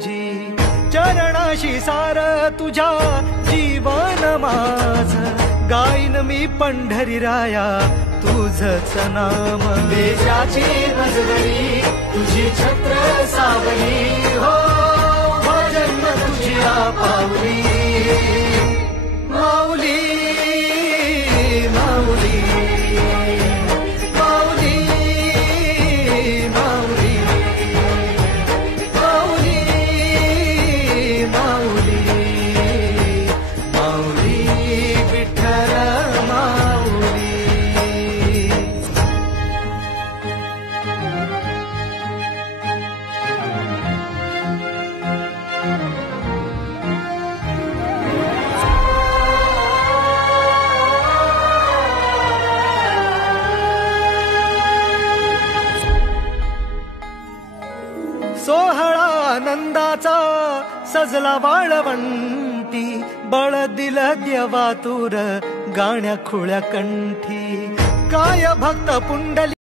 तुझी, चरणाशी सार तुझ्या जीवन माझ, गाईन मी पंढरी राया तुझच नाम. देशाची मजगरी तुझी छत्र सावली हो, जन्म तुझी पावली माऊली माऊली माऊली माऊली माऊली माऊली माऊली विठ्ठल माऊली. सोहळा आनंदाचा सजला वाळवंटी, बळ दिलं देवा तूर गाण्या खुळ्या कंठी. काय भक्त पुंडली